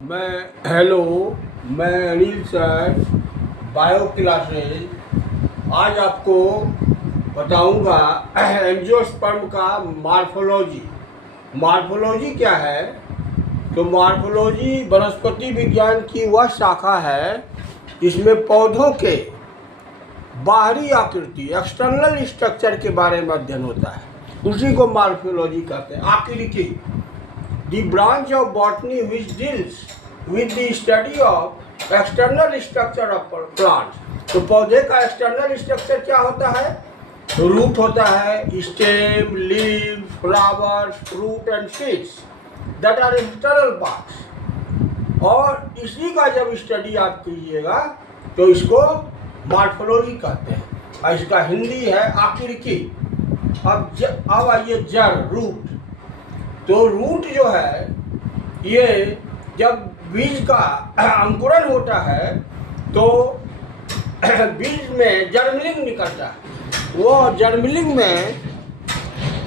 मैं Anil sir, bio classes. आज आपको बताऊंगा एंजियोस्पर्म का मॉर्फोलॉजी। मॉर्फोलॉजी क्या है? तो मॉर्फोलॉजी वनस्पति विज्ञान की वह शाखा है जिसमें पौधों के बाहरी आकृति, एक्सटर्नल स्ट्रक्चर के बारे में अध्ययन होता है। उसी को मॉर्फोलॉजी कहते हैं। आकृति, the branch of botany which deals with the study of external structure of plants। तो पौधे का एक्सटर्नल स्ट्रक्चर क्या होता है? तो रूट होता है, stem, leave, flowers, fruit and seeds, that are external parts. और इसी का जब स्टडी आप कीजिएगा तो इसको मॉर्फोलॉजी कहते हैं, और इसका हिंदी है आकृति। अब आइए जड़, रूट। तो रूट जो है, ये जब बीज का अंकुरण होता है तो बीज में जर्मलिंग निकलता है। वो जर्मलिंग में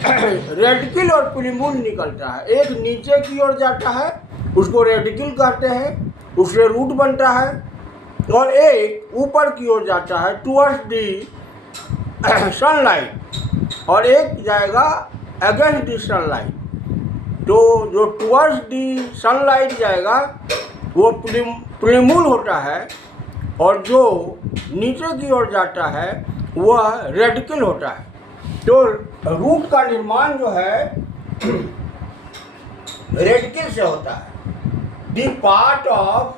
रेडिकल और प्लूमूल निकलता है। एक नीचे की ओर जाता है, उसको रेडिकल कहते हैं, उससे रूट बनता है। और एक ऊपर की ओर जाता है टुवर्ड्स दी सनलाइट, और एक जाएगा अगेंस्ट दी सनलाइट। तो जो टुवर्ड्स दी सनलाइट जाएगा वो प्लूमूल होता है, और जो नीचे की ओर जाता है वह रेडिकल होता है। तो रूट का निर्माण जो है रेडिकल से होता है। The part of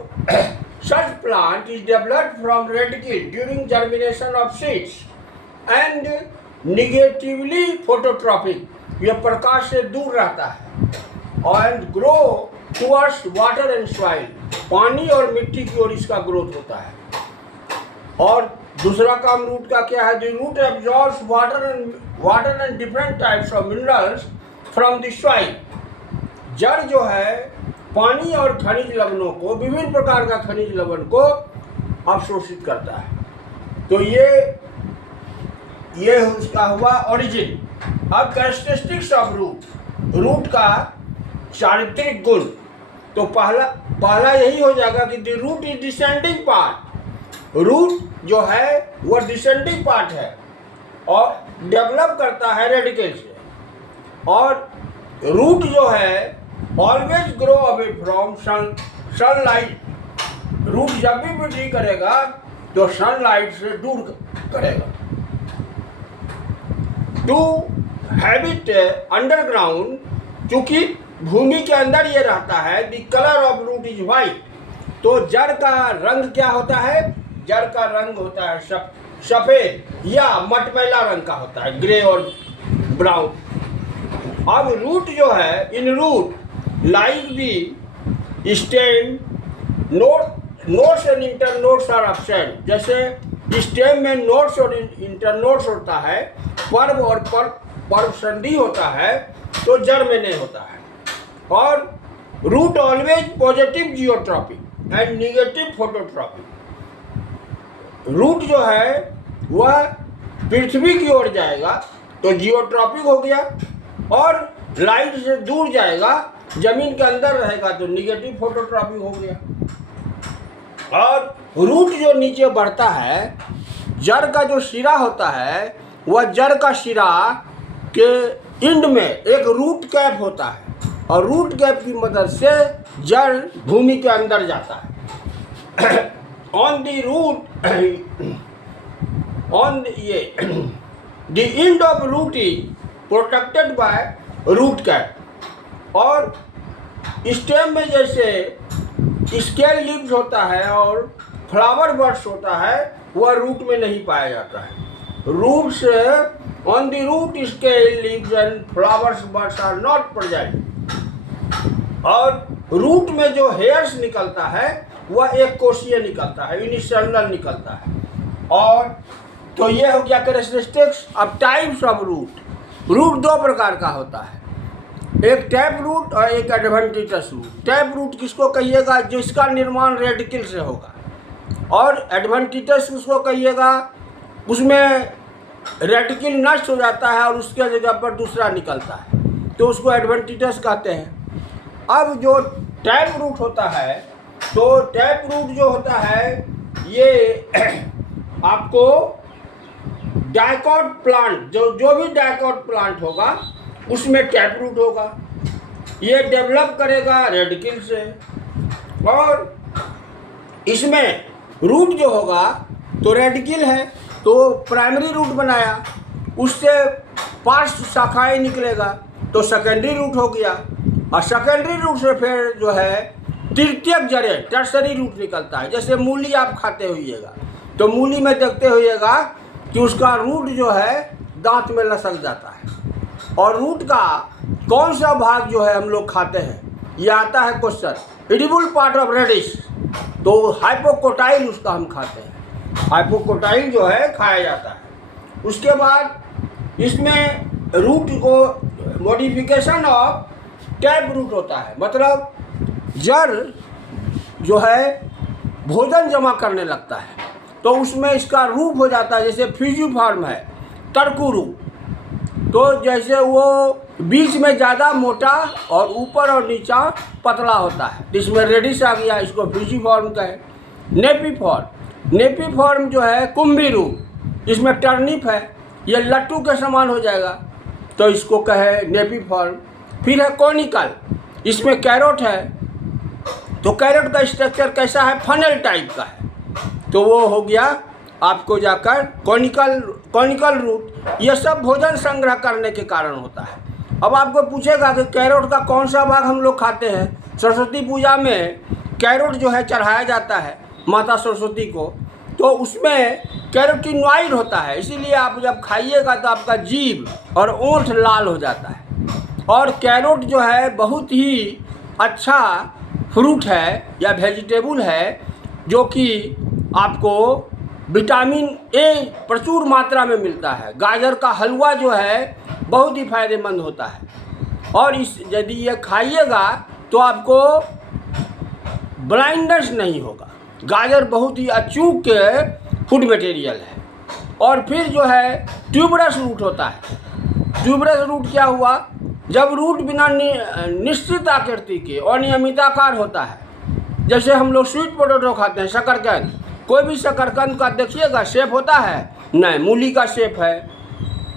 such plant is developed from radicle during germination of seeds and negatively phototropic, यह प्रकाश से दूर रहता है, and grow towards water and soil, पानी और मिट्टी की ओर इसका ग्रोथ होता है। और दूसरा काम रूट का क्या है? The root absorbs water and different types of minerals from the soil। जड़ जो है पानी और खनिज लवणों को, विभिन्न प्रकार का खनिज लवण को अवशोषित करता है। तो ये उसका हुआ ओरिजिन। अब कैरेक्टरिस्टिक्स ऑफ रूट का चारित्रिक गुण। तो पहला यही हो जाएगा कि the root is descending part. Root जो है वह डिसेंडिंग पार्ट है और डेवलप करता है रेडिकल से। और रूट जो है always grow away from sunlight. Root जब भी वृद्धि करेगा तो सनलाइट से दूर करेगा। टू हैबिट अंडरग्राउंड, चूंकि भूमि के अंदर ये रहता है, the colour of root is white. तो जड़ का रंग क्या होता है? जड़ का रंग होता है सफेद या मटमैला रंग का होता है, ग्रे और ब्राउन। अब रूट जो है, in root like the stem, nodes and internodes are absent. जैसे स्टेम में नोड्स और इंटरनोड्स होता है, पर्व और पर्व संधि होता है, तो जड़ में नहीं होता है। और root always positive geotropic and negative phototropic. Root जो है वह पृथ्वी की ओर जाएगा तो जियोट्रॉपिक हो गया, और लाइट से दूर जाएगा, जमीन के अंदर रहेगा तो निगेटिव फोटोट्रॉपिक हो गया। और रूट जो नीचे बढ़ता है, जड़ का जो सिरा होता है, वह जड़ का सिरा के एंड में एक रूट कैप होता है, और रूट कैप की मदद से जड़ भूमि के अंदर जाता है। On the root, on the end of root is protected by root cap. और स्टेम में जैसे स्केल लीव्स होता है और फ्लावर बड्स होता है, वह रूट में नहीं पाया जाता है। Roots, on the root scale leaves and flowers buds are not present. और रूट में जो हेयर्स निकलता है वह एक कोशीय निकलता है, यूनिसेलुलर निकलता है। और तो ये हो गया कैरेक्टरिस्टिक्स। अब टाइप्स ऑफ रूट। रूट दो प्रकार का होता है, एक टैप रूट और एक एडवेंटिटस रूट। टैप रूट किसको कहिएगा? जिसका निर्माण रेडिकल से होगा। और एडवेंटिटस किसको कहिएगा? उसमें रेडिकल नष्ट हो जाता है और उसके जगह पर दूसरा निकलता है, तो उसको एडवेंटिटस कहते हैं। अब जो टैप रूट होता है, तो टैप रूट जो होता है ये आपको डाइकॉट प्लांट, जो भी डाइकॉट प्लांट होगा उसमें टैप रूट होगा। ये डेवलप करेगा रेडिकल से, और इसमें रूट जो होगा तो रेडिकल है तो प्राइमरी रूट बनाया, उससे 5 शाखाएं निकलेगा तो सेकेंडरी रूट हो गया, और सेकेंडरी रूट से फिर जो है तृतीयक जड़ें टर्सरी रूट निकलता है। जैसे मूली आप खाते होइएगा तो मूली में देखते होइएगा कि उसका रूट जो है दांत में लसक जाता है, और रूट का कौन सा भाग जो है हम लोग खाते हैं, ये आता है question, edible part of radish, तो हाइपोकोटाइल उसका हम खाते हैं, हाइपोकोटाइल जो है खाया जाता है। उसके बाद इसमें रूट को मॉडिफिकेशन ऑफ टैप रूट होता है, मतलब जड़ जो है भोजन जमा करने लगता है तो उसमें इसका रूप हो जाता है, जैसे फ्यूजिफॉर्म है तरकुरू, तो जैसे वो बीच में ज़्यादा मोटा और ऊपर और नीचा पतला होता है, इसमें रेडिश आ गया, इसको फ्यूजिफॉर्म कहे। नेपीफॉर्म, नेपीफॉर्म जो है कुंभी रूप, इसमें टर्निप है, ये लट्टू के समान हो जाएगा तो इसको कहे नेपीफॉर्म। फिर है कॉनिकल, इसमें कैरोट है तो कैरोट का स्ट्रक्चर कैसा है, फनल टाइप का है, तो वो हो गया आपको जाकर कॉनिकल रूट। ये सब भोजन संग्रह करने के कारण होता है। अब आपको पूछेगा कि कैरोट का कौन सा भाग हम लोग खाते हैं, सरस्वती पूजा में कैरोट जो है चढ़ाया जाता है माता सरस्वती को, तो उसमें कैरोटीनॉइड होता है, इसीलिए आप जब खाइएगा तो आपका जीभ और ओंठ लाल हो जाता है। और कैरोट जो है बहुत ही अच्छा फ्रूट है या वेजिटेबल है, जो कि आपको विटामिन ए प्रचुर मात्रा में मिलता है। गाजर का हलवा जो है बहुत ही फायदेमंद होता है, और इस यदि ये खाइएगा तो आपको ब्लाइंडनेस नहीं होगा। गाजर बहुत ही अचूक फूड मटेरियल है। और फिर जो है ट्यूबरस रूट होता है। ट्यूबरस रूट क्या हुआ, जब रूट बिना निश्चित आकृति के अनियमिताकार होता है, जैसे हम लोग स्वीट पोटैटो खाते हैं, शकरकंद, कोई भी शकरकंद का देखिएगा शेप होता है, नहीं, मूली का शेप है,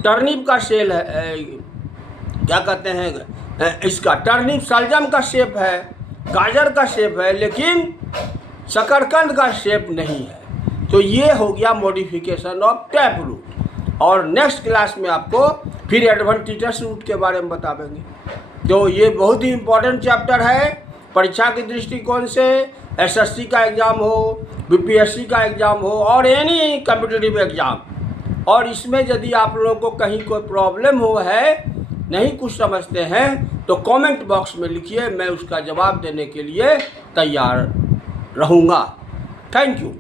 टर्निप का शेल है, क्या कहते हैं इसका टर्निप सलजम का शेप है, गाजर का शेप है, लेकिन शकरकंद का शेप नहीं है। तो ये हो गया मॉडिफिकेशन ऑफ टैप रूट। और नेक्स्ट क्लास में आपको फिर एडवेंटिटस रूट के बारे में बताएंगे। तो ये बहुत ही इम्पोर्टेंट चैप्टर है परीक्षा के दृष्टिकोण से, एसएससी का एग्ज़ाम हो, बीपीएससी का एग्ज़ाम हो, और एनी कॉम्पिटिटिव एग्ज़ाम। और इसमें यदि आप लोगों को कहीं कोई प्रॉब्लम हो है, नहीं कुछ समझते हैं, तो कमेंट बॉक्स में लिखिए, मैं उसका जवाब देने के लिए तैयार रहूँगा। Thank you.